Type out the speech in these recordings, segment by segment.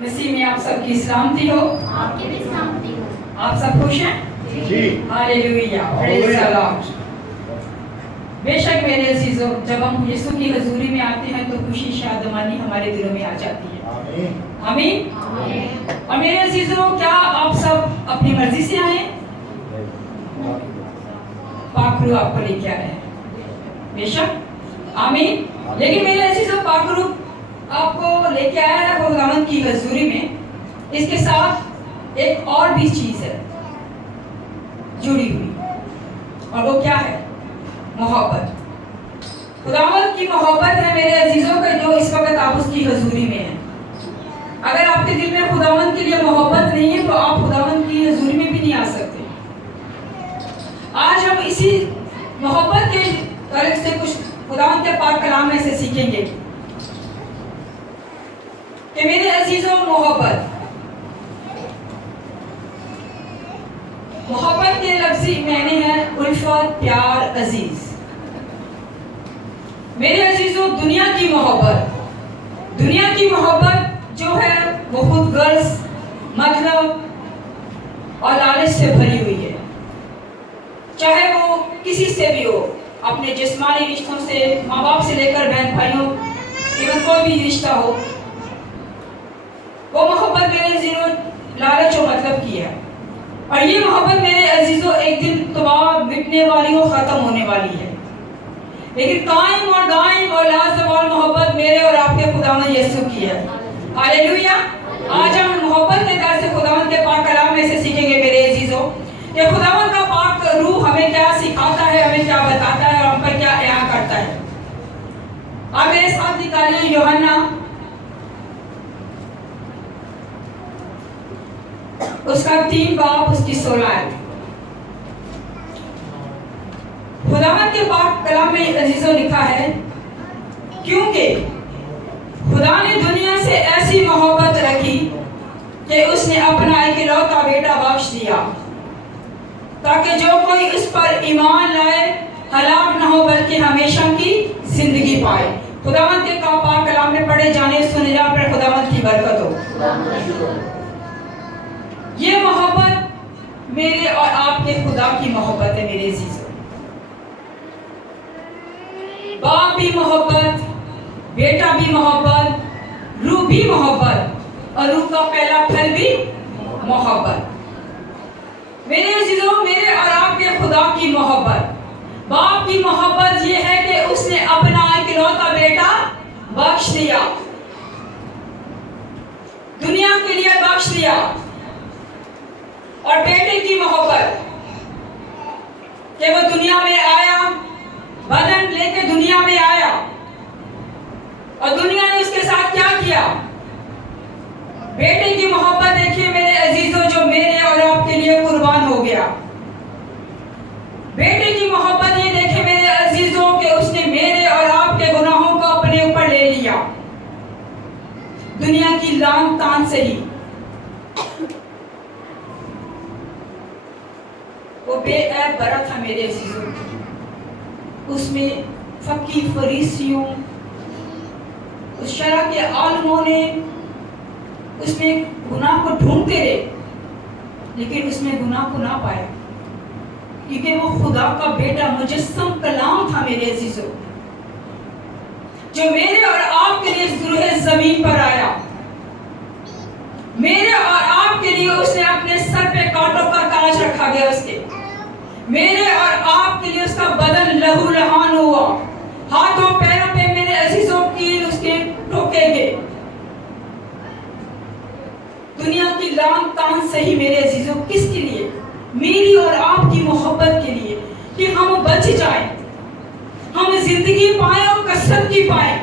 مسیح میں آپ سب کی سلامتی ہو. آپ کی بھی سلامتی ہو. آپ سب خوش ہیں؟ جی. ہاللیلویا، پریز دی لارڈ. بے شک میرے عزیزو، جب ہم یسوع کی حضوری میں آتے ہیں تو خوشی شادمانی ہمارے دلوں میں آ جاتی ہے. آمین. اور میرے عزیزو، کیا آپ سب اپنی مرضی سے آئے؟ پاک روح آپ کو لے کے آئے ہیں. بے شک آمین. لیکن میرے عزیزو، پاک روح آپ کو لے کے آیا ہے خداوند کی حضوری میں. اس کے ساتھ ایک اور بھی چیز ہے جڑی ہوئی، اور وہ کیا ہے؟ محبت. خداوند کی محبت ہے میرے عزیزوں کہ جو اس وقت آپ اس کی حضوری میں ہیں. اگر آپ کے دل میں خداوند کے لیے محبت نہیں ہے تو آپ خداوند کی حضوری میں بھی نہیں آ سکتے. آج ہم اسی محبت کے طرف سے کچھ خداوند کے پاک کلام میں سے سیکھیں گے کہ میرے عزیزوں، محبت کے لفظی معنی ہے الفت، پیار، عزیز. میرے عزیزوں، دنیا کی محبت جو ہے وہ خود غرض، مطلب اور لالچ سے بھری ہوئی ہے. چاہے وہ کسی سے بھی ہو، اپنے جسمانی رشتوں سے، ماں باپ سے لے کر بہن بھائیوں، ایون کوئی بھی رشتہ ہو، وہ محبت میرے عزیزوں لالچ و مطلب کی ہے. اور یہ محبت میرے عزیزوں ایک دن تباہ، مٹنے والی اور ختم ہونے والی ہے. لیکن قائم اور دائم اور لازوال محبت میرے اور آپ کے خداوند یسوع کی ہے. ہاللیلویا. آج ہم محبت کے درس سے خداوند کے پاک کلام میں سے سیکھیں گے میرے عزیزوں کہ خداوند کا پاک روح ہمیں کیا سکھاتا ہے، ہمیں کیا بتاتا ہے اور ہم پر کیا اعانہ کرتا ہے. آپ میرے ساتھ نکالیے یوحنا اس کا 3 باب اس کی 16 آیت. خداوند کے پاک کلام میں عزیزوں لکھا ہے، کیونکہ خدا نے دنیا سے ایسی محبت رکھی کہ اس نے اپنا اکلوتا بیٹا بخش دیا تاکہ جو کوئی اس پر ایمان لائے ہلاک نہ ہو بلکہ ہمیشہ کی زندگی پائے. خداوند کے پاک کلام میں پڑھے جانے سنے جانے پر خداوند کی برکت ہو. یہ محبت میرے اور آپ کے خدا کی محبت ہے میرے عزیزوں. باپ بھی محبت، بیٹا بھی محبت، روح بھی محبت، اور روح کا پہلا پھل بھی محبت. میرے عزیزوں، میرے اور آپ کے خدا کی محبت، باپ کی محبت یہ ہے کہ اس نے اپنا اکلوتا بیٹا بخش دیا، دنیا کے لیے بخش دیا. اور بیٹے کی محبت کہ وہ دنیا میں آیا، بدن لے کے دنیا میں آیا، اور دنیا نے اس کے ساتھ کیا کیا. بیٹے کی محبت دیکھیے میرے عزیزوں، جو میرے اور آپ کے لیے قربان ہو گیا. بیٹے کی محبت یہ دیکھیں میرے عزیزوں کہ اس نے میرے اور آپ کے گناہوں کو اپنے اوپر لے لیا، دنیا کی لان تان سے ہی. وہ بے عیب برا تھا میرے عزیزوں. اس میں فقی فریسیوں، اس شرع کے عالموں نے اس میں گناہ کو ڈھونڈتے رہے، لیکن اس میں گناہ کو نہ پایا، کیونکہ وہ خدا کا بیٹا مجسم کلام تھا میرے عزیزوں، جو میرے اور آپ کے لیے روح زمین پر آیا. میرے اور آپ کے لیے اس نے اپنے سر پہ کانٹوں کا تاج رکھا گیا. اس کے میرے اور آپ کے لیے اس کا بدن لہو لہان ہوا، ہاتھوں پیروں پہ میرے عزیزوں کیل اس کے ٹوکے گئے. دنیا کی لان تان سے ہی میرے عزیزوں، کس کے لیے؟ میری اور آپ کی محبت کے لیے، کہ ہم بچ جائیں، ہم زندگی پائیں اور کثرت کی پائیں.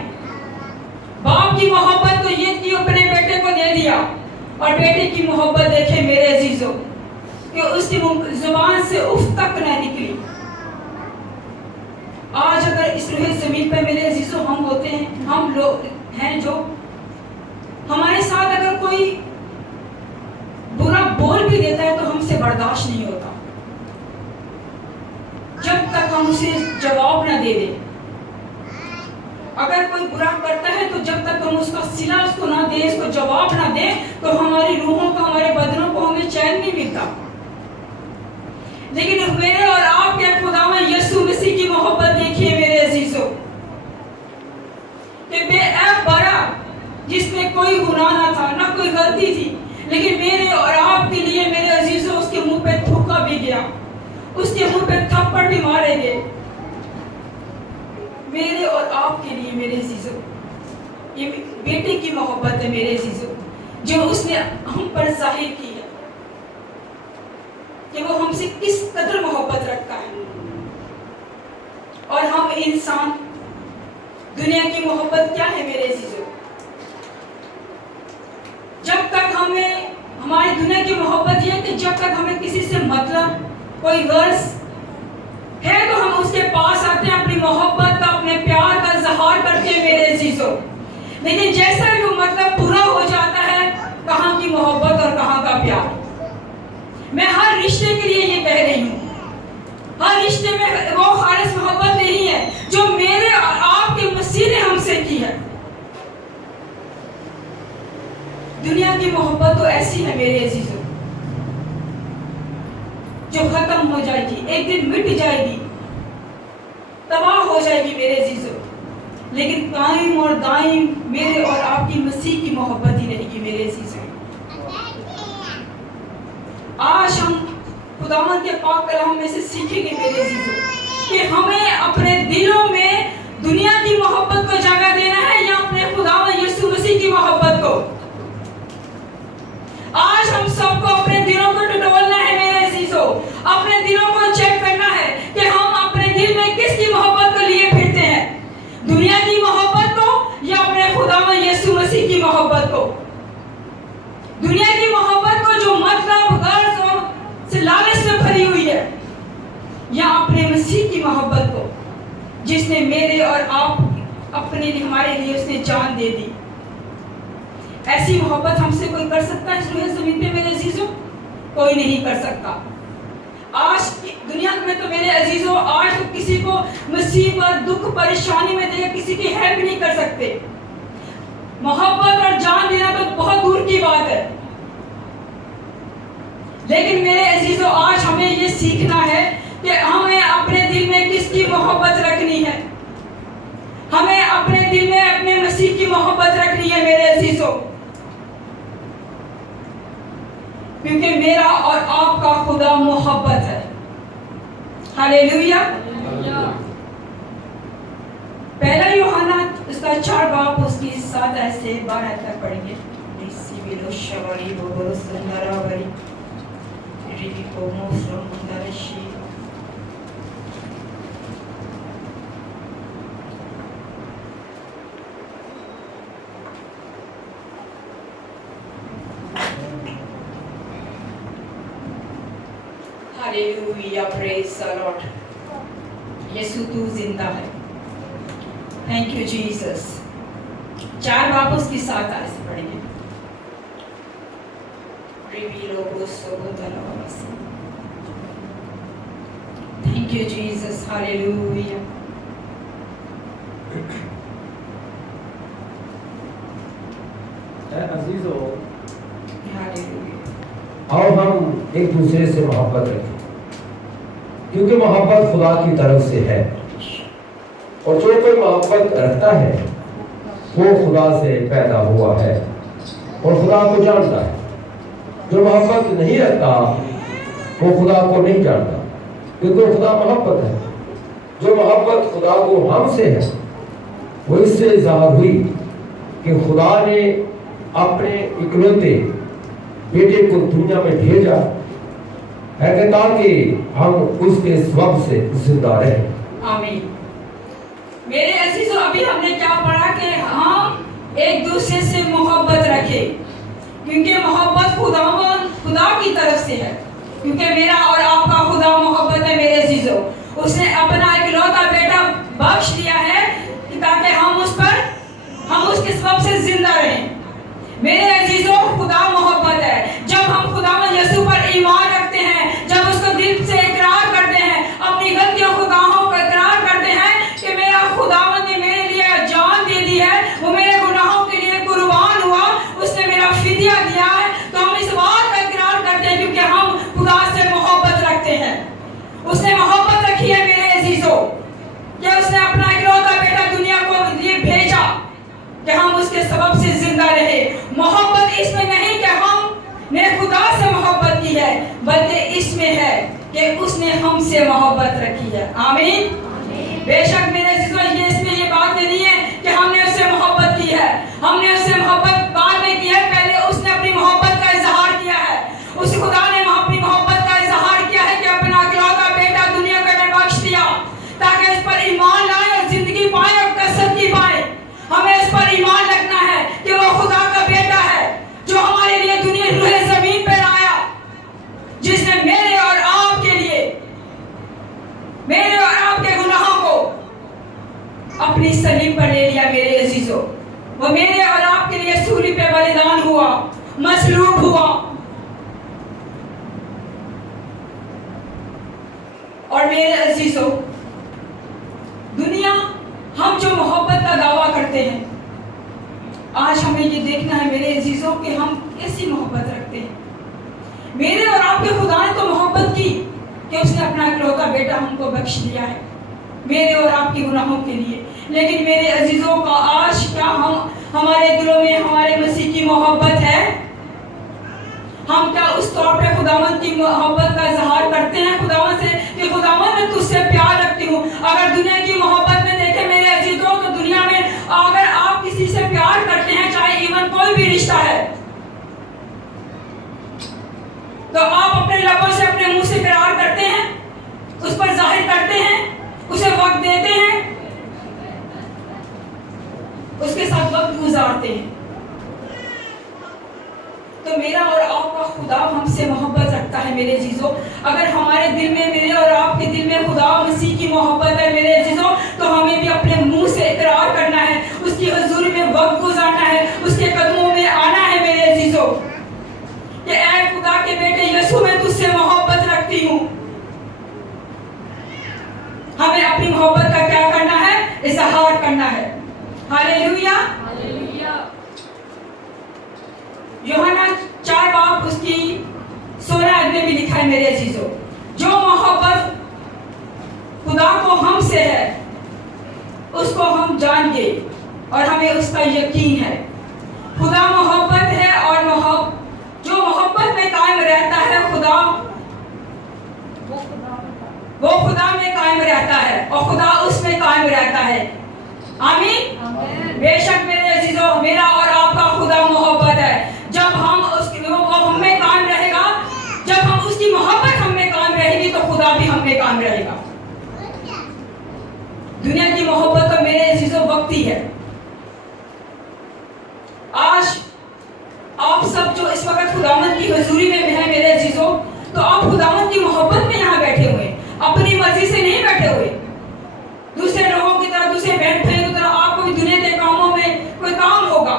باپ کی محبت تو یہ کہ اپنے بیٹے کو دے دیا، اور بیٹے کی محبت دیکھیں میرے عزیزوں کہ اس کی زبان سے اف تک نہ نکلی. آج اگر اس روح زمین پر میرے عزیزوں ہم ہوتے ہیں، ہم لوگ ہیں جو ہمارے ساتھ اگر کوئی برا بول بھی دیتا ہے تو ہم سے برداشت نہیں ہوتا جب تک ہم اسے جواب نہ دے دیں. अगर कोई बुरा करता है तो जब तक हम उसका सिला उसको ना दे, उसको जवाब ना दे, तो हमारी रूहों को, हमारे बदनों को हमें चैन नहीं मिलता। लेकिन मेरे और आपके खुदावंद यीशु मसीह की मोहब्बत देखिए मेरे अजीजों, कि बेऐब बरा जिसमें कोई गुनाह ना था, ना कोई गलती थी, लेकिन मेरे और आपके लिए मेरे अजीजों उसके मुंह पे थूका भी गया, उसके मुंह पे थप्पड़ भी मारे गए, मेरे और आपके लिए मेरे अजीजों। ये बेटे की मोहब्बत है मेरे अजीजों, जो उसने हम पर जाहिर की है कि वो हमसे किस कदर मोहब्बत रखता है। और हम इंसान, दुनिया की मोहब्बत क्या है मेरे अजीजों? जब तक हमें, हमारी दुनिया की मोहब्बत ये है कि जब तक हमें किसी से मतलब, कोई गर्ज है तो हम उसके पास आते हैं, अपनी मोहब्बत का, अपने प्यार का इजहार करते हैं मेरे अजीजों। लेकिन जैसा ही वो मतलब पूरा हो जाता है, कहाँ की मोहब्बत और कहाँ का प्यार। मैं हर रिश्ते के लिए ये कह रही हूँ, हर रिश्ते में वो खालिस मोहब्बत नहीं है जो मेरे और आपके मसीह ने हमसे की है। दुनिया की मोहब्बत तो ऐसी है मेरे अजीजों, जो खत्म हो जाएगी, एक दिन मिट जाएगी, तबाह हो जाएगी मेरे अजीजों। लेकिन कायम और दायम मेरे और आपकी मसीह की मोहब्बत ही रहेगी मेरे अजीजों। आज हम खुदावंद के पाक कलाम में से सीखेंगे मेरे अजीजों कि हमें अपने दिलों में दुनिया की मोहब्बत को जगह देना है या अपने खुदावंद यीशु मसीह की मोहब्बत को। आज हम सबको अपने दिलों को टटोलना है मेरे अजीजों, अपने दिलों को चेक करना है कि हम अपने दिल में किसकी मोहब्बत को लिए फिरते हैं, दुनिया की मोहब्बत को या अपने खुदावंद यीशु मसीह की मोहब्बत को। दुनिया की मोहब्बत को जो मतलब गर्ज और लालच से भरी हुई है, या अपने मसीह की मोहब्बत को जिसने मेरे और आप अपने लिए, हमारे लिए उसने जान दे दी। ऐसी मोहब्बत हमसे कोई कर सकता है इस जमीन पे मेरे अजीजों? कोई नहीं कर सकता। आज की दुनिया में तो मेरे अजीजों, आज तो किसी को मुसीबत, दुख, परेशानी में देकर किसी की हेल्प नहीं कर सकते। मोहब्बत और जान देना तो बहुत दूर की बात है। लेकिन मेरे अजीजों, आज हमें ये सीखना है कि हमें अपने दिल में किसकी मोहब्बत रखनी है। हमें अपने दिल में अपने मसीह की मोहब्बत रखनी है मेरे अजीजों, क्योंकि मेरा और आपका खुदा मोहब्बत है। हालेलुया। पहला यूहन्ना उसका 4 बाब उसकी 7 से 12 तक पढ़ेंगे। Hallelujah, praise the Lord. यीशु तू जिंदा है। Thank you Jesus. 4 बाब उसकी 7 से पढ़ेंगे। Thank you, Jesus. Hallelujah. अजीजों, Hallelujah. आओ हम एक दूसरे से मोहब्बत रखें, क्योंकि मोहब्बत खुदा की तरफ से है, और जो कोई मोहब्बत रखता है वो खुदा से पैदा हुआ है और खुदा को जानता है। जो मोहब्बत नहीं रखता वो खुदा को नहीं जानता, क्योंकि खुदा मोहब्बत है। जो मोहब्बत खुदा को हमसे है वो इससे ज़ाहिर हुई कि खुदा ने अपने इकलौते बेटे को दुनिया में भेजा है कि ताकि हम उसके सबब से जिंदा रहें। आमीन। मेरे अजीजों, अभी हमने क्या पढ़ा कि हम एक दूसरे से मोहब्बत रखें, क्योंकि मोहब्बत खुदा की तरफ से है, क्योंकि मेरा और आपका खुदा मोहब्बत है मेरे अजीजों। उसने अपना इकलौता बेटा बख्श दिया है ताकि हम उसके सबब से जिंदा रहें। मेरे अजीजों, खुदा मोहब्बत है। जब हम खुदावंद यीशु पर ईमान रखते हैं, जब उसको दिल से इकरार करते हैं, अपनी गलतियों गुनाहों का इकरार करते हैं कि मेरा खुदावंद ने मेरे लिए जान ने हमसे मोहब्बत रखी है। आमीन। बेशक मेरे अजीजों, ये इसमें ये बात नहीं है कि हमने उससे मोहब्बत की है, हमने उससे मोहब्बत बाद में की है, पहले उसने अपनी मोहब्बत का इजहार किया है। उस खुदा ने अपनी मोहब्बत का इजहार किया है कि अपना इकलौता बेटा दुनिया को बख्श दिया ताकि इस पर ईमान लाए और जिंदगी पाए और कसरत की पाए। हमें इस पर ईमान रखना है कि वो खुदा का बेटा है जो हमारे लिए दुनिया रूहे जमीन पर आया, जिसने मेरे और आपके लिए, मेरे और आपके गुनाहों को अपनी सलीब पर ले लिया। मेरे अजीजों, वो मेरे और आपके लिए सूली पे बलिदान हुआ, मसलूब हुआ। और मेरे अजीजों, दुनिया, हम जो मोहब्बत का दावा करते हैं, आज हमें ये देखना है मेरे अजीजों कि हम कैसी मोहब्बत रखते हैं। मेरे और आपके खुदा ने तो मोहब्बत की कि उसने अपना इकलौता बेटा हमको बख्श दिया है मेरे और आपके गुनाहों के लिए। लेकिन मेरे अजीजों का आज क्या हमारे दिलों में हमारे मसीह की मोहब्बत है? हम क्या उस तौर पे खुदावंद की मोहब्बत का इजहार करते हैं खुदावंद से कि खुदावंद मैं तुझसे प्यार रखती हूँ? अगर दुनिया की मोहब्बत में देखें मेरे अजीजों, तो दुनिया में अगर आप किसी से प्यार करते हैं, चाहे इवन कोई भी रिश्ता है, तो आप अपने लबों से, अपने मुंह से इकरार करते हैं, उस पर जाहिर करते हैं, उसे वक्त देते हैं, उसके साथ वक्त गुजारते हैं। तो मेरा और आपका खुदा हमसे मोहब्बत रखता है मेरे अजीजों। अगर हमारे दिल में, मेरे और आपके दिल में खुदा मसीह की मोहब्बत है मेरे अजीजों, तो हमें भी अपने मुंह से इकरार करना है, उसकी हुजूरी में वक्त गुजारना है, उसके कदमों में आना है मेरे अजीजों कि ऐ खुदा के बेटे यीशु, मैं तुझसे मोहब्बत रखती हूँ। हमें अपनी मोहब्बत का क्या करना है? इजहार करना है। हालेलुया। यूहन्ना 4 बाब उसकी 16 आयत में भी लिखा है मेरे अजीजों, जो मोहब्बत खुदा को हमसे है उसको हम जान गए और हमें उसका यकीन है। खुदा मोहब्बत है और जो मोहब्बत में कायम रहता है, वो खुदा में कायम रहता है और खुदा उसमें कायम रहता है। आमीन। बेशक मेरे अजीजों, मेरा और आपका खुदा मोहब्बत है। जब हम हम में कायम रहेगा, जब हम उसकी मोहब्बत हम में कायम रहेगी, तो खुदा भी हम में कायम रहेगा। दुनिया की मोहब्बत तो मेरे अजीजों वक्ती है। आज आप सब जो इस वक्त खुदावंद की हुजूरी में हैं मेरे अजीजों, तो आप खुदावंद की मोहब्बत में यहाँ बैठे हुए, अपनी मर्जी से नहीं बैठे हुए। दूसरे लोगों की तरह, दूसरे बहन भाइयों की तरह आपको भी दुनिया के कामों में कोई काम होगा,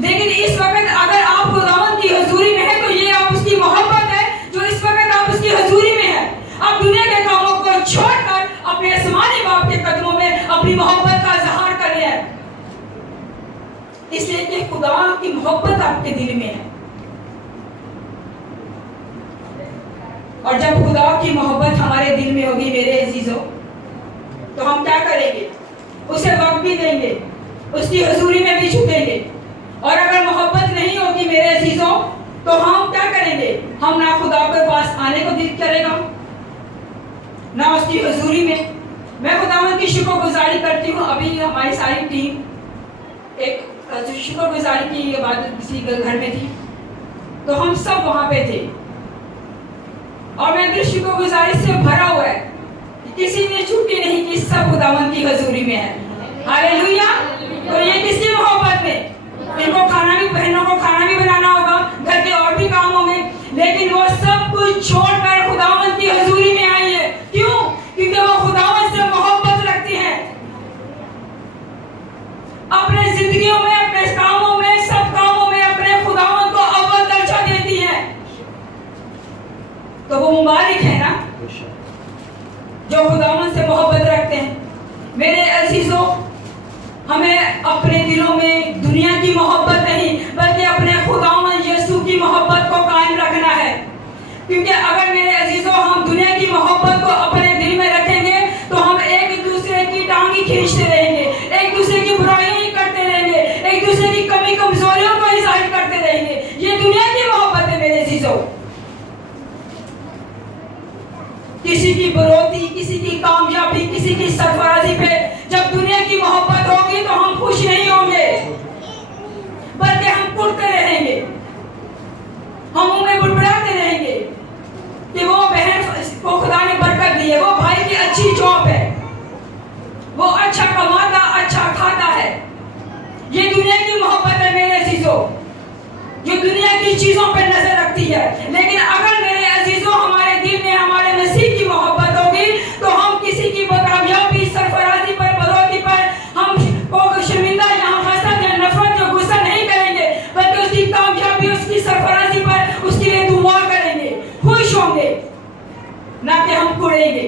लेकिन इस वक्त अगर आप खुदावंद की हुजूरी में है, तो ये आप उसकी मोहब्बत है जो इस वक्त आप उसकी हुजूरी में है। आप दुनिया के कामों को छोड़कर अपने आसमानी बाप के कदमों में अपनी मोहब्बत का इजहार कर रहे हैं, इसलिए कि खुदा की मोहब्बत आपके दिल में है। और जब खुदा की मोहब्बत हमारे दिल में होगी मेरे अजीजों, तो हम क्या करेंगे? उसे वक्त भी देंगे, उसकी हुजूरी में भी झुकेंगे। और अगर मोहब्बत नहीं होगी मेरे अजीजों, तो हम क्या करेंगे? हम ना खुदा के पास आने को दिल करेगा, ना उसकी हुजूरी में। मैं खुदावंद की शुक्रगुजारी करती हूँ। अभी हमारी सारी टीम एक शुक्रगुजारी की इबादत किसी घर में थी, तो हम सब वहां पे थे और मैं दिल शुक्रगुजारी से भरा हुआ है। किसी ने छुट्टी नहीं की, सब खुदावंद की हुजूरी में है। हालेलुया। तो ये किसकी मोहब्बत में? इनको खाना भी, बहनों को खाना भी बनाना होगा, घर के और भी कामों में, लेकिन वो सब कुछ छोड़कर खुदावंद की हुजूरी में आई है। क्यों? क्योंकि वो खुदावंद से मोहब्बत रखती हैं। अपने जिंदगियों में, अपने कामों में, सब कामों में अपने खुदावंद को अव्वल दर्जा देती हैं। तो वो मुबारक है ना जो खुदावंद से मोहब्बत रखते हैं। मेरे अजीजों, हमें अपने दिलों में दुनिया की मोहब्बत नहीं, बल्कि अपने खुदावंद यीशु की मोहब्बत को कायम रखना है। क्योंकि अगर मेरे अजीजों हम दुनिया की मोहब्बत को अपने दिल में रखेंगे, तो हम एक दूसरे की टांगी खींचते रहेंगे, एक दूसरे की बुराइयां करते रहेंगे, एक दूसरे की कमी कमजोरियों को ही जाहिर करते रहेंगे। ये दुनिया की मोहब्बत है मेरे अजीजों। किसी की कामयाबी, किसी की सरफराजी पे जब दुनिया की मोहब्बत होगी तो हम खुश नहीं होंगे, बल्कि हम कुड़ते रहेंगे, हम मुंह में बुड़बुड़ाते रहेंगे कि वो बहन को खुदा ने बरकत दी है, वो भाई की अच्छी जॉब है, वो अच्छा कमाता, अच्छा खाता है। ये दुनिया की मोहब्बत है मेरे अजीजों, जो दुनिया की चीजों पर नजर रखती है। लेकिन अगर मेरे अजीजों हमारे दिल में हमारे मसीह की मोहब्बत होगी तो हम किसी की कामयाबी, सरफराजी पर, बढ़ोतरी पर हम को शर्मिंदा या हसद या नफरत या गुस्सा नहीं करेंगे, बल्कि उसकी कामयाबी, उसकी सरफराजी पर उसके लिए दुआ करेंगे, खुश होंगे, ना कि हम कुड़ेंगे।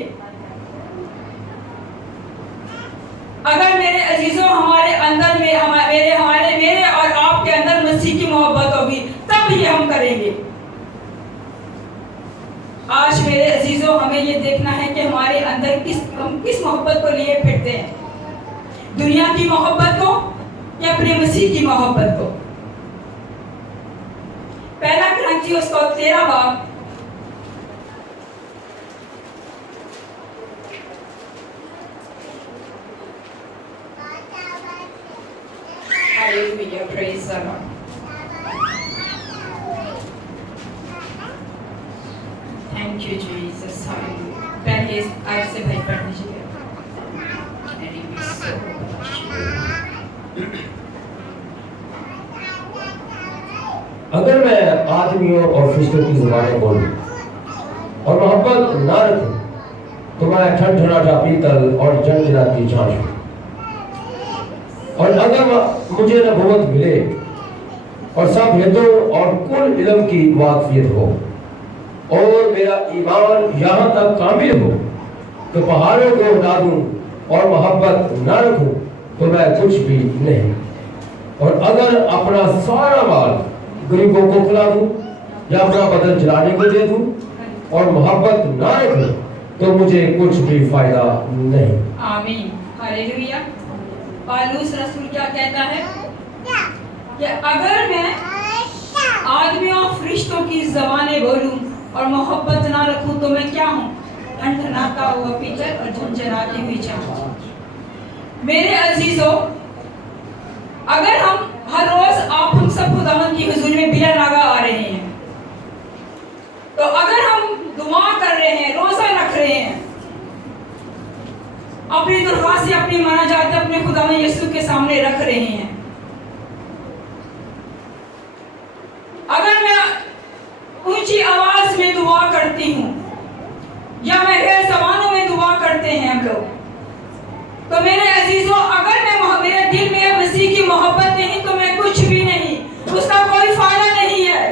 अगर मेरे अजीजों हमारे अंदर में मेरे और आपके अंदर मसीह की मोहब्बत होगी, तब ये हम करेंगे। आज मेरे अजीजों हमें ये देखना है कि हमारे अंदर हम किस मोहब्बत को लिए फिरते हैं, दुनिया की मोहब्बत को या अपने मसीह की मोहब्बत को। पहला कुरिन्थियों उसका 13 बाब Hallelujah, praise the Lord. Thank you, Jesus. Hallelujah. पहले आज से भाई पढ़ लीजिए। अगर मैं आदमियों और फरिश्तों की ज़ुबानें बोलूं और मोहब्बत ना रखूं तो मैं ठनठनाता पीतल और जलजलाती झांझ हूं। और अगर मुझे नबूवत मिले और सब हिदों और कुल इल्म की वाक़फियत हो और मेरा ईमान यहाँ तक कामिल हो कि पहाड़ों को उड़ा दूं और मोहब्बत ना रखूं तो मैं कुछ भी नहीं। और अगर अपना सारा माल गरीबों को खिला दूं या अपना बदन जलाने को दे दूं और मोहब्बत ना रखूं तो मुझे कुछ भी फायदा नहीं। आमीन, हालेलुया। पौलुस रसूल क्या कहता है कि अगर मैं आदमियों और फरिश्तों की ज़बानें बोलूं और मोहब्बत ना रखूं तो मैं क्या हूं? ठनठनाता हुआ पीतल और झनझनाती हुई झांझ। मेरे अजीजों, अगर हम हर रोज हम सब खुदावंद की हुजूर में बिला नागा आ रहे हैं, तो अगर हम दुआ कर रहे हैं, रोजा रख रहे हैं, अपनी दरख्वास्त अपनी मनाजात अपने खुदावंद यीशु के सामने रख रहे हैं, अगर मैं ऊंची आवाज में दुआ करती हूँ या मैं गैर ज़बानों में दुआ करते हैं हम लोग, तो मेरे अजीजों, अगर मेरे दिल में मसीह की मोहब्बत नहीं तो मैं कुछ भी नहीं, उसका कोई फायदा नहीं है।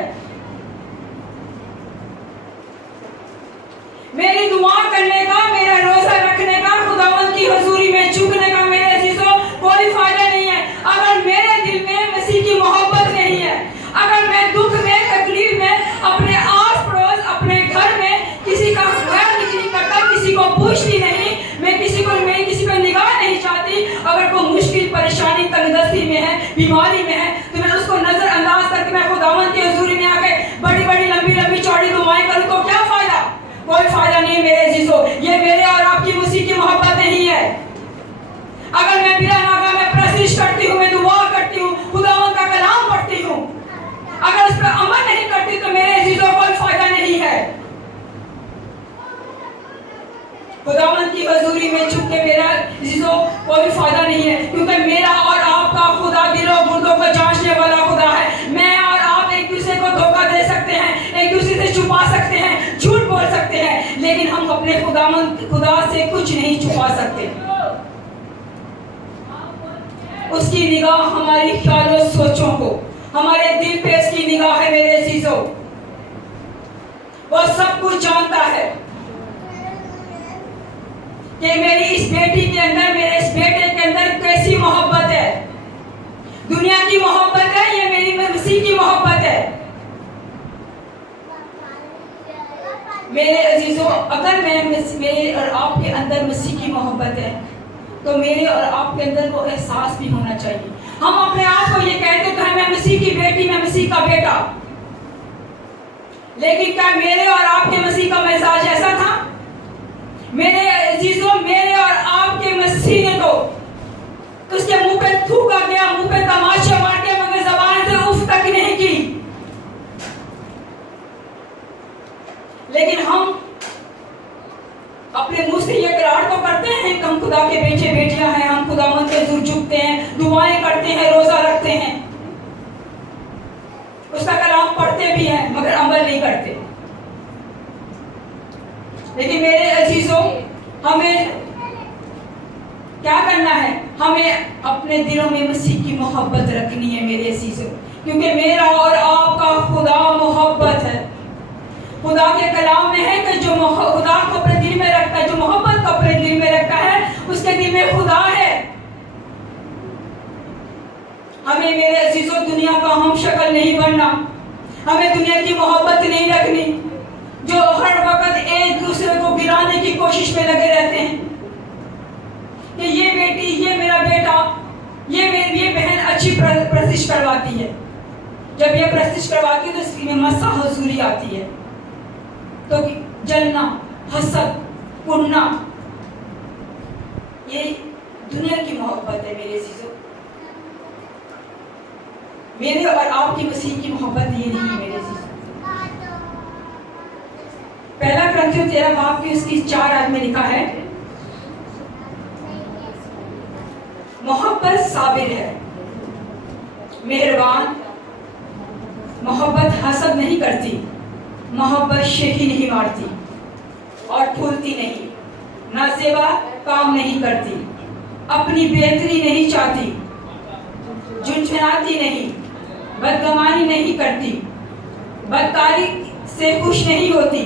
मेरी दुआ करने का, मेरा रोजा रखने का, खुदावंद की हुजूरी में झुकने का मेरे अजीजों कोई फायदा नहीं है अगर मेरे दिल में मसीह की मोहब्बत नहीं है। अगर मैं दुख में, तकलीफ में, अपने आस पड़ोस, अपने घर में किसी का खैर नहीं करता, किसी को पूछती नहीं, मैं किसी पर निगाह नहीं चाहती, अगर कोई मुश्किल, परेशानी, तंगदस्ती में है, बीमारी में है, तो मैं उसको नजरअंदाज करके मैं खुदावंद की हुजूरी में आके बड़ी बड़ी लंबी चौड़ी दुआएं करूं तो क्या फायदा? कोई फायदा नहीं मेरे अजीजों। ये मेरे और आपकी मसीह की मोहब्बत नहीं है। अगर मैं बिला नागा में प्रशिश करती हूँ, मैं दुआ करती हूँ, खुदावंद का कलाम पढ़ती हूँ, अगर उस पर अमल नहीं करती तो मेरे अजीजों कोई फायदा नहीं है। खुदावंद की हुजूरी में छुप के मेरा अजीजों कोई फायदा नहीं है, क्योंकि मेरा और आपका खुदा दिलों गुर्दों को जांचने वाला खुदा है। मैं और आप एक दूसरे को धोखा दे सकते हैं, एक दूसरे से छुपा सकते हैं, झूठ बोल सकते हैं, लेकिन हम अपने खुदा से कुछ नहीं छुपा सकते। उसकी निगाह हमारी ख्यालों सोचों को, हमारे दिल पे उसकी निगाह है मेरे अजीजों। वो सब कुछ जानता है कि मेरी इस बेटी के अंदर, मेरे इस बेटे के अंदर कैसी मोहब्बत है। दुनिया की मोहब्बत है या मेरी मसीह की मोहब्बत है? मेरे अजीजों, अगर मेरे और आपके अंदर मसीह की मोहब्बत है तो मेरे और आपके अंदर वो एहसास भी होना चाहिए। हम अपने आप को ये कहते तो है मैं मसीह की बेटी, मैं मसीह का बेटा, लेकिन क्या मेरे और आपके मसीह का मिजाज ऐसा था? मेरे अजीजों, तो उसके मुंह पे थूका गया, मुंह पे तमाचे मार के, मगर ज़बान से उफ तक नहीं की। लेकिन हम अपने मुंह से ये इकरार तो करते हैं कि हम खुदा के बेटे बेटियां हैं, हम खुदावंद के हुजूर झुकते हैं, दुआएं करते हैं, रोजा रखते हैं, उसका कलाम पढ़ते भी हैं, मगर अमल नहीं करते। लेकिन मेरे अजीजों, हमें क्या करना है? हमें अपने दिलों में मसीह की मोहब्बत रखनी है मेरे अजीजों, क्योंकि मेरा और आपका खुदा मोहब्बत है। खुदा के कलाम में है कि जो खुदा को अपने दिल में रखता है, जो मोहब्बत को अपने दिल में रखता है, उसके दिल में खुदा है। हमें मेरे अजीजों दुनिया का हम शक्ल नहीं बनना, हमें दुनिया की मोहब्बत नहीं रखनी, जो हर वक्त एक दूसरे को गिराने की कोशिश में लगे रहते हैं कि ये बेटी, ये मेरा बेटा, ये बहन अच्छी प्रस्तिश करवाती है। जब ये प्रस्तिश करवाती है तो इसमें मसा हुजूरी आती है, तो जलना, हसद, पुण्ना, ये दुनिया की मोहब्बत है मेरे अजीजों। मेरे और आपकी मसीह की मोहब्बत ये नहीं है मेरे अजीजों। पहला क्रंथियों 13 बाब की उसकी 4 आयत में लिखा है, मोहब्बत साबिर है, मेहरबान, मोहब्बत हसद नहीं करती, मोहब्बत शेखी नहीं मारती और फूलती नहीं, नासेबा काम नहीं करती, अपनी बेहतरी नहीं चाहती, झुंझुनाती नहीं, बदगमानी नहीं करती, बदकारी से खुश नहीं होती,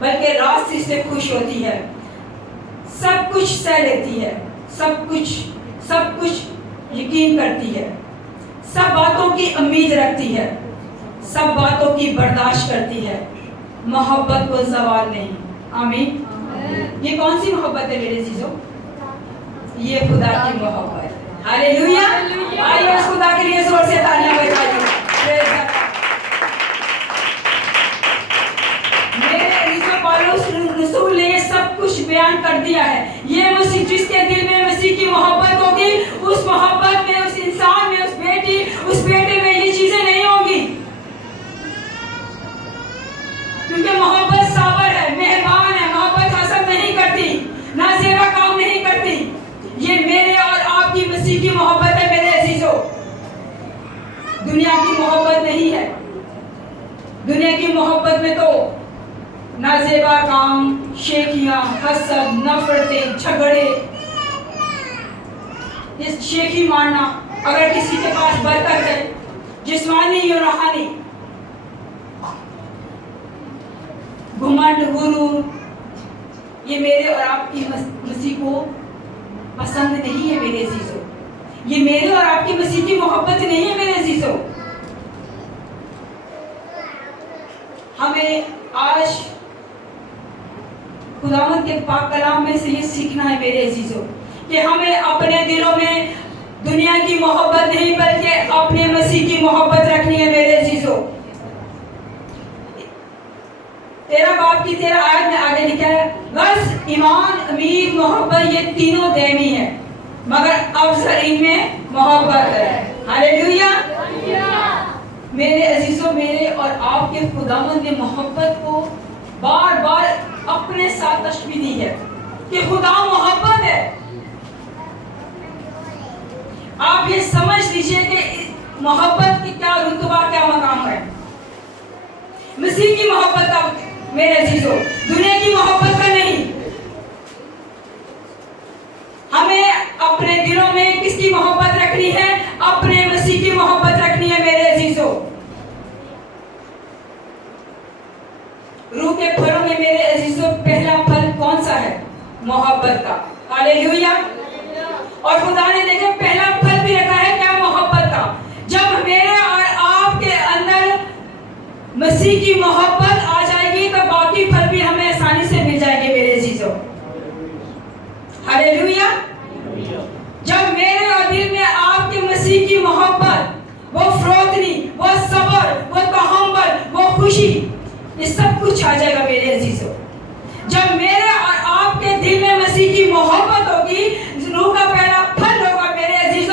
बल्कि रास्ते से खुश होती है, सब कुछ सह लेती है, सब कुछ यकीन करती है, सब बातों की उम्मीद रखती है, सब बातों की बर्दाश्त करती है, मोहब्बत को ज़वाल नहीं। आमीन। ये कौन सी मोहब्बत है मेरे अजीजों? ये खुदा की मोहब्बत। हालेलुया। आइए उस खुदा के लिए जोर से तालियां बजाइए। मेरे अजीजों, पौलुस रसूल ने ये सब कुछ बयान कर दिया है। ये मसीह, जिसके दिल में मसीह की मोहब्बत होगी, उस मोहब्बत में, उस इंसान में, उस बेटे में ये चीजें नहीं होगी, क्योंकि मोहब्बत साबर है, मेहरबान है, मोहब्बत हसद नहीं करती, नासेबा काम नहीं करती। ये मेरे और आपकी मसीह की मोहब्बत है मेरे अजीजों, दुनिया की मोहब्बत नहीं है। दुनिया की मोहब्बत में तो नाजेबा काम, शेखियां, हसद, नफरतें, झगड़े, इस शेखी मारना, अगर किसी के पास बरकत है, जिस्मानी या रूहानी, घुमंड, गुरूर, ये मेरे और आपकी मसीह को पसंद नहीं है मेरे अजीजों। ये मेरे और आपकी मसीह की मोहब्बत नहीं है मेरे अजीजों। हमें आज खुदावंद के पाक कलाम में से ये सीखना है मेरे अजीजों, कि हमें अपने दिलों में दुनिया की मोहब्बत नहीं, बल्कि अपने मसीह की मोहब्बत रखनी है मेरे अजीजों। 13 बाब की 13 आयत में आगे लिखा है, बस ईमान, उम्मीद, मोहब्बत, ये तीनों दैमी है, मगर अफजल इनमें मोहब्बत है। हालेलुया। मेरे अजीजों, मेरे और आपके खुदावंद ने मोहब्बत को बार बार अपने साथ तशबीह दी है कि खुदा मोहब्बत है। आप ये समझ लीजिए कि मोहब्बत की क्या रुतबा, क्या मकाम है। मसीह की मोहब्बत का मेरे अजीजों, दुनिया की मोहब्बत का नहीं। हमें अपने दिलों में किसकी मोहब्बत रखनी है? अपने मसीह की मोहब्बत रखनी है मेरे अजीजों। रूह के फलों में मेरे अजीजों पहला फल कौन सा है? मोहब्बत का। हालेलुया। और खुदा ने देखो पहला फल भी रखा है क्या? मोहब्बत का। जब मेरे और आपके अंदर मसीह की मोहब्बत आ जाएगी तो बाकी फल भी हमें आसानी से मिल जाएंगे मेरे अजीजों। हालेलुया। जब मेरे और दिल में आपके मसीह की मोहब्बत, वो फरोतनी, वो सब्र, वो तहम्मुल, वो खुशी, ये सब कुछ आ जाएगा मेरे अजीजों। जब मेरे और आपके दिल में मसीह की मोहब्बत होगी, रूह का पहला फल होगा मेरे अजीजों,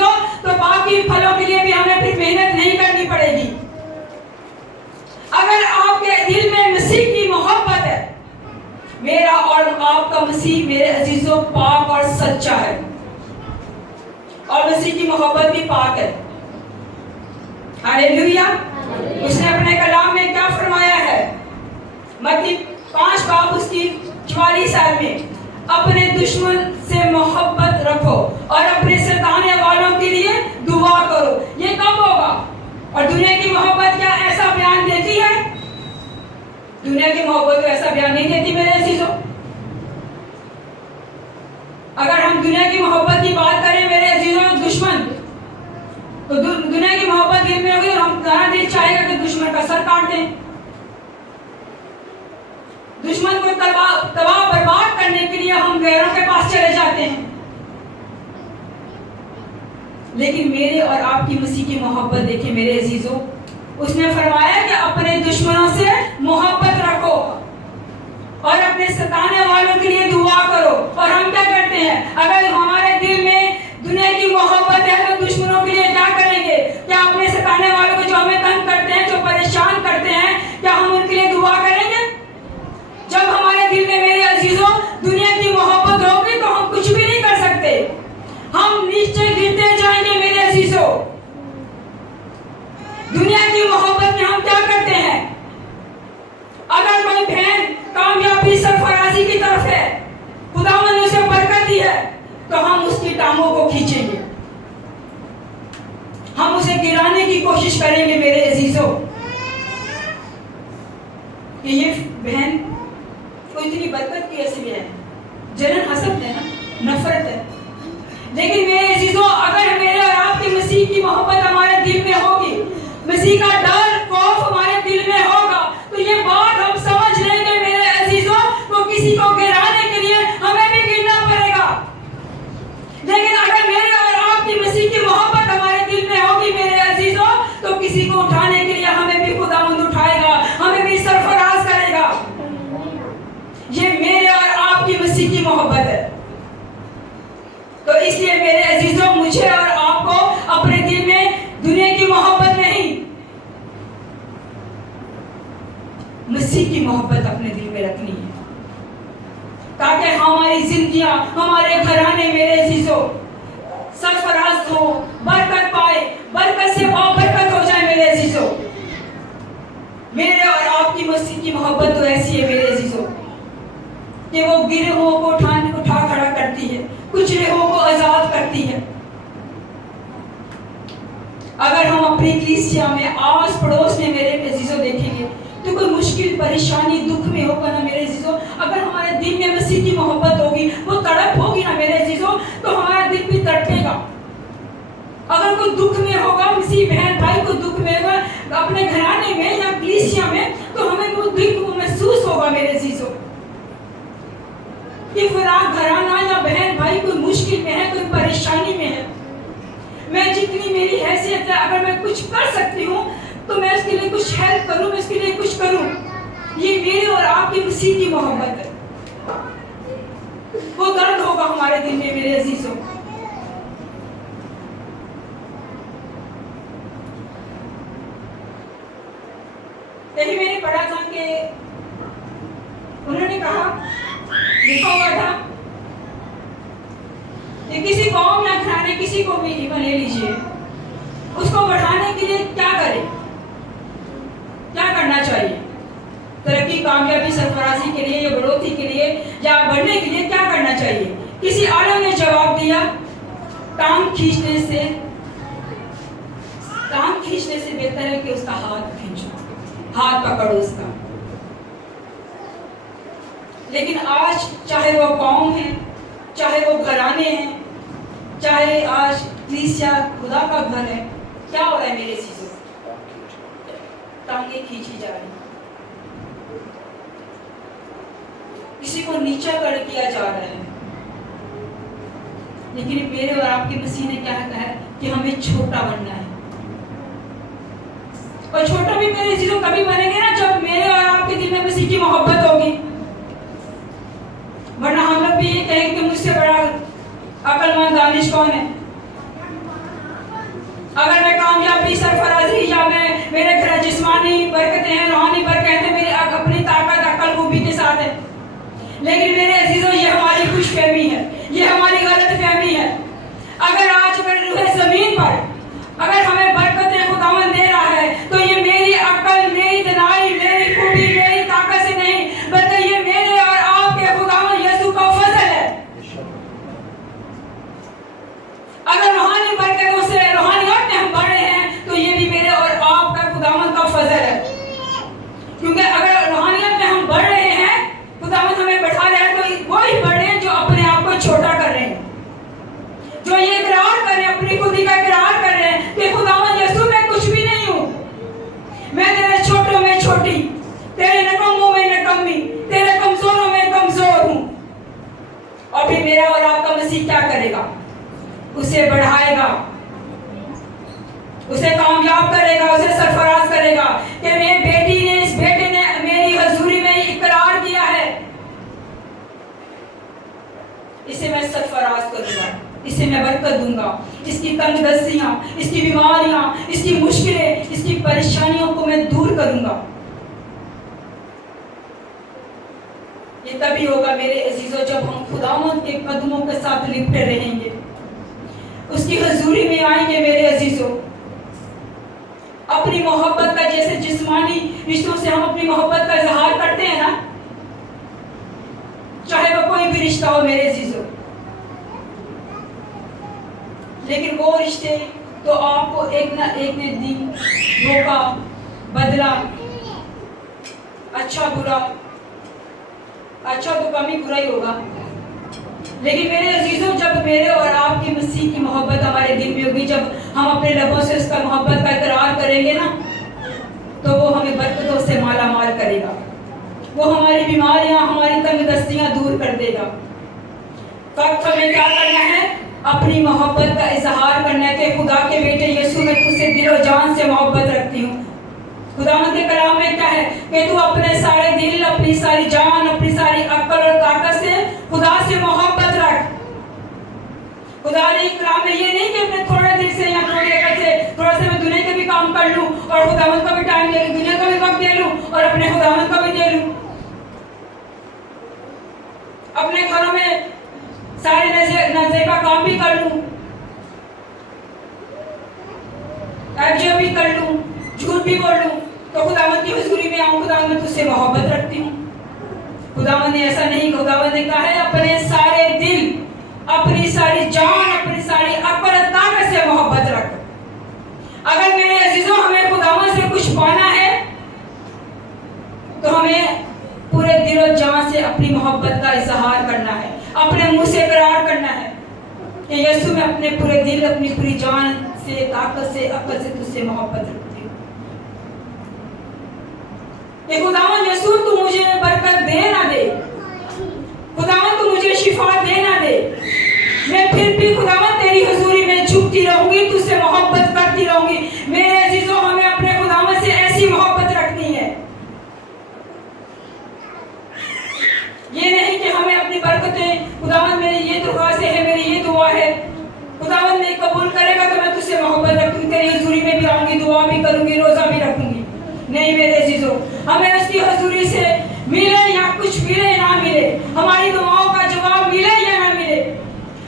آپ کا مسیح میرے عزیزوں پاک اور سچا ہے، اور مسیح کی محبت بھی پاک ہے۔ ہاللیلویا۔ اس نے اپنے کلام میں کیا فرمایا ہے؟ متی 5 باب اس کی 44 آیت میں، اپنے دشمن سے محبت رکھو اور اپنے ستانے والوں کے لیے دعا کرو۔ یہ کب ہوگا؟ اور دنیا کی محبت کیا ایسا بیان دیتی ہے؟ دنیا کی محبت ایسا بیان نہیں دیتی میرے عزیزوں۔ اگر ہم دنیا کی محبت کی بات کریں میرے عزیزوں، دشمن، تو دنیا کی محبت دل میں ہوگی، ہم دل چاہے گا کہ دشمن کا سر کاٹ دیں، دشمن کو تباہ برباد کرنے کے لیے ہم غیروں کے پاس چلے جاتے ہیں۔ لیکن میرے اور آپ کی مسیح کی محبت دیکھیں میرے عزیزوں، اس نے فرمایا کہ اپنے دشمنوں سے محبت رکھو اور اپنے ستانے والوں کے لیے دعا کرو۔ اور ہم کیا کرتے ہیں؟ اگر ہمارے دل میں دنیا کی محبت ہے تو دشمنوں کے لیے کیا کریں گے؟ کیا اپنے ستانے والوں کو جو ہمیں تنگ کرتے ہیں، جو پریشان کرتے ہیں، کیا ہم ان کے لیے دعا کریں گے؟ جب ہمارے دل میں میرے عزیزوں دنیا کی محبت ہوگی تو ہم کچھ بھی نہیں کر سکتے، ہم نیچے گرتے جائیں گے میرے عزیزوں۔ دنیا کی محبت میں ہم کیا کرتے ہیں؟ اگر کوئی بہن کامیابی سرفرازی کی طرف ہے، خداوند نے اسے برکت دی ہے، تو ہم اس کی ٹانگوں کو کھینچیں گے، ہم اسے گرانے کی کوشش کریں گے میرے عزیزوں، کہ یہ بہن کو اتنی برکت کی اصلی ہے، جنن حسد ہے نا، نفرت ہے۔ لیکن میرے عزیزوں اگر میرے اور آپ کی مسیح کی محبت ہمارے دل میں ہوگی، مسیح کا ڈر خوف ہمارے دل میں ہوگا، تو یہ بات ہم سمجھ لیں گے میرے عزیزوں، تو کسی کو گرانے کے لیے ہمیں بھی گرنا پڑے گا۔ لیکن اگر میرے اور آپ کی مسیح کی محبت ہمارے دل میں ہوگی میرے عزیزوں، تو کسی کو اٹھانے کے لیے ہمیں بھی خداوند اٹھائے گا، ہمیں بھی سرفراز کرے گا۔ یہ میرے اور آپ کی مسیح کی محبت ہے۔ تو اس لیے میرے عزیزوں مجھے اور آپ کو اپنے دل میں دنیا کی محبت نہیں، مسیح کی محبت اپنے دل میں رکھنی ہے، تاکہ ہماری زندگیاں، ہمارے گھرانے میرے عزیزوں سرفراز ہو، برکت پائے، برکت سے برکت ہو جائے میرے عزیزوں۔ میرے اور آپ کی مسیح کی محبت تو ایسی ہے میرے عزیزوں کہ وہ گروہوں کو اٹھا کھڑا کرتی ہے، کچھ گروہوں کو آزاد کرتی ہے۔ اگر ہم اپنی کلیسیا میں آس پڑوس میں میرے عزیزوں دیکھیں گے تو کوئی مشکل پریشانی دکھ میں ہوگا نا میرے عزیزوں، اگر ہمارے دل میں مسیح کی محبت ہوگی، وہ تڑپ ہوگی نا میرے عزیزوں، تو ہمارا دل بھی تڑپے گا۔ اگر کوئی دکھ میں ہوگا، کسی بہن بھائی کو دکھ میں ہوگا اپنے گھرانے میں یا کلیسیا میں، تو ہمیں وہ دکھ وہ محسوس ہوگا میرے عزیزوں کہ فلاں گھرانہ یا بہن بھائی کوئی مشکل میں ہے، کوئی پریشانی میں ہے۔ میں جتنی میری حیثیت ہے، اگر میں کچھ کر سکتی ہوں تو میں اس کے لیے کچھ ہیلپ کروں، میں اس کے لیے کچھ کروں۔ یہ میرے اور آپ کی مسیح کی محبت ہے۔ وہ درد ہوگا ہمارے دل میں میرے عزیزوں۔ کہیں میں نے پڑھا تھا کہ انہوں نے کہا، لکھا ہوا تھا کہ کسی قوم یا گھرانے، کسی کو بھی لے لیجیے، اس کو بڑھانے کے لیے کیا کرے، کیا کرنا چاہیے؟ ترقی، کامیابی، سرفرازی کے لیے یا بڑھوتری کے لیے یا بڑھنے کے لیے کیا کرنا چاہیے؟ کسی عالم نے جواب دیا، ٹانگ کھینچنے سے بہتر ہے کہ اس کا ہاتھ کھینچو، ہاتھ پکڑو اس کا۔ لیکن آج چاہے وہ قوم ہے، چاہے وہ گھرانے ہیں، چاہے آج کلیسیا خدا کا گھر ہے، کیا ہو رہا ہے میرے عزیزوں؟ ٹانگیں کھینچی جا رہی، کسی کو نیچا کر دیا جا رہا ہے۔ لیکن میرے اور آپ کے مسیح نے کیا کہا ہے کہ ہمیں چھوٹا بننا ہے، اور چھوٹا بھی میرے عزیزوں کبھی بنیں گے نا جب میرے اور آپ کے دل میں مسیح کی محبت ہوگی، ورنہ ہم لوگ بھی یہ کہیں گے کہ مجھ سے بڑا عقل مند دانش کون ہے؟ اگر میں کامیابی، سرفرازی یا میرے گھر جسمانی برکتیں ہیں، روحانی برکتیں ہیں، میری اپنی طاقت عقل خوبی کے ساتھ ہے، لیکن میرے عزیزوں ये हमारी गलत फहमी है। अगर आज रूह ज़मीन पर अगर हमें बरकतें खुदावंद दे रहा है तो ये मेरी अक्ल, मेरी दनाई, मेरी खूबी, मेरी ताकत से नहीं, बल्कि ये मेरे और आपके खुदावंद यीशु का फजल है। अगर रूहानी बरकतों से, रूहानियत में हम बढ़े हैं तो ये भी मेरे और आपका खुदावंद का फजल है। क्योंकि अगर रूहानियत में हम बढ़ रहे हैं, खुदावंद हमें बढ़ा रहे हैं, तो वो ही बढ़े जो अपने आप को छोटा कर रहे हैं, जो ये इकरार कर रहे हैं, अपनी खुदी का इकरार कर रहे हैं कि खुदावंद यीशु मैं कुछ भी नहीं हूँ, मैं तेरे छोटों में छोटी, तेरे नकम्मों में नकम्मी, तेरे कमजोरों में कमजोर हूँ। और फिर मेरा और आपका मसीह क्या करेगा? उसे बढ़ाएगा, उसे कामयाब करेगा, उसे सरफराज करेगा कि मेरी बेटी ने, इस बेटे ने मेरी हजूरी में इकरार किया है, इसे मैं सरफराज करूंगा, इसे मैं बरकत दूंगा, इसकी तंगदस्तियां, इसकी बीमारियां, इसकी मुश्किलें, इसकी परेशानियों को मैं दूर करूंगा। ये तभी होगा मेरे अजीजों जब हम खुदावंद के कदमों के साथ लिपटे रहेंगे, उसकी हजूरी में आएंगे मेरे अजीजों। अपनी मोहब्बत का, जैसे जिस्मानी रिश्तों से हम अपनी मोहब्बत का इजहार करते हैं ना, चाहे वो कोई भी रिश्ता हो मेरे अजीजों, लेकिन वो रिश्ते तो आपको एक ना एक दिन धोखा, बदला, अच्छा बुरा, अच्छा तो कम ही बुरा ही होगा, लेकिन मेरे अजीजों जब मेरे और आपकी मसीह की मोहब्बत हमारे दिल में होगी, जब हम अपने लबों से उसका मोहब्बत का इकरार करेंगे ना, तो वो हमें बरकतों से माला माल करेगा, वो हमारी बीमारियां, हमारी तंगदस्तियां दूर कर देगा। वक्त हमें क्या करना है? अपनी मोहब्बत का इजहार करना है कि खुदा के बेटे यीशु मैं तुझसे दिलो जान से मोहब्बत रखती हूँ। खुदावंद के कलाम में क्या है कि तू अपने सारे दिल, अपनी सारी जान, अपनी सारी अक्ल और ताकत से खुदा से मोहब्बत रख। खुदा ने कलाम में ये नहीं कि अपने थोड़े दिल से या थोड़ी अकल से थोड़ा सा मैं दुनिया के भी काम कर लूं और खुदावंद का भी टाइम दे लूं, दुनिया का भी वक्त दे लूं और अपने खुदावंद का भी दे लूं, अपने घरों में सारे नज़ेबा काम भी कर लूं, एफजे भी कर लूं, झूठ भी बोल लूं, तो खुदावंद की हुजूरी में आऊं, खुदावंद मैं तुझसे मोहब्बत रखती हूँ। खुदावंद ने ऐसा नहीं, खुदावंद ने कहा है अपने सारे दिल, अपनी सारी जान, अपनी सारी अक्ल ताकत से मोहब्बत रख। अगर मेरे अजीजों हमें खुदावंद से कुछ पाना है तो हमें पूरे दिलो जान से अपनी मोहब्बत का इजहार करना है, अपने मुंह से इकरार करना है कि यीशु मैं अपने पूरे दिल, अपनी पूरी जान से, ताकत से, अक्ल से तुझसे मोहब्बत रखती हूँ। कि खुदावंद यीशु तू मुझे बरकत दे ना दे, खुदावंद तू मुझे शिफा दे ना दे, मैं फिर भी खुदावंद तेरी हुजूरी में झुकती रहूंगी, तुझसे मोहब्बत करती रहूंगी। मेरे अजीजों हमें अपने खुदावंद से ऐसी मोहब्बत रखनी है, ये नहीं कि हमें अपनी बरकतें, खुदावंद मेरी ये दुआ से है, मेरी ये दुआ है, खुदावंद ने कबूल करेगा तो मैं तुझसे मोहब्बत रखूंगी, तेरी हुजूरी में भी आऊंगी, दुआ भी करूंगी, रोजा भी रखूंगी। नहीं मेरे अजीजों, हमें उसकी हुजूरी से मिले या कुछ मिले ना मिले, हमारी दुआओं का जवाब मिले या ना मिले,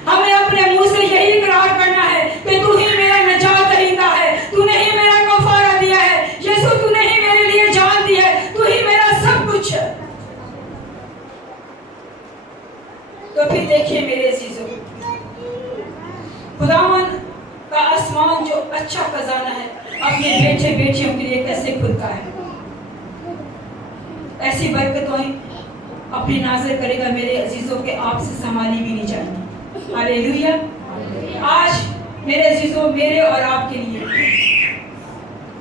हमें अपने मुंह से यही इकरार करना है कि तू ही मेरा निजात दहिंदा है, तूने ही मेरा कफारा दिया है, यीशु तूने ही मेरे लिए जान दी है, तू ही मेरा सब कुछ है। तो फिर देखिए मेरे अजीजों, खुदावंद का आसमान जो अच्छा खजाना है अपने बेटे बेटियों के लिए कैसे खुलता है, ऐसी बरकतें अपनी नाज़र करेगा मेरे अजीजों के आपसे संभाली भी नहीं जाएंगी। हालेलुया। आज मेरे अजीजों, मेरे और आपके लिए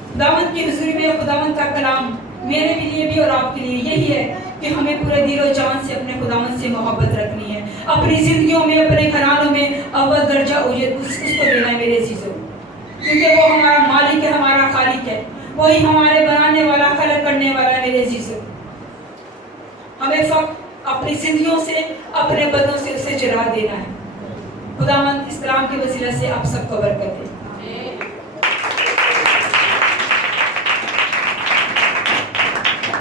खुदावंद की हुजूरी में खुदावंद का कलाम मेरे लिए भी और आपके लिए यही है कि हमें पूरे दिल और जान से अपने खुदावंद से मोहब्बत रखनी है, अपनी जिंदगियों में, अपने घरानों में अव्वल दर्जा उसको देना है मेरे अजीजों, क्योंकि वो हमारा मालिक है, हमारा खालिक है, वही हमारे बनाने वाला, खलक करने वाला है मेरे अजीजों। हमें फक्त अपनी जिंदगियों से, अपने बदों से उसे जला देना है। खुदावंद इस कलाम के वसीला से आप सबको बरकत दे।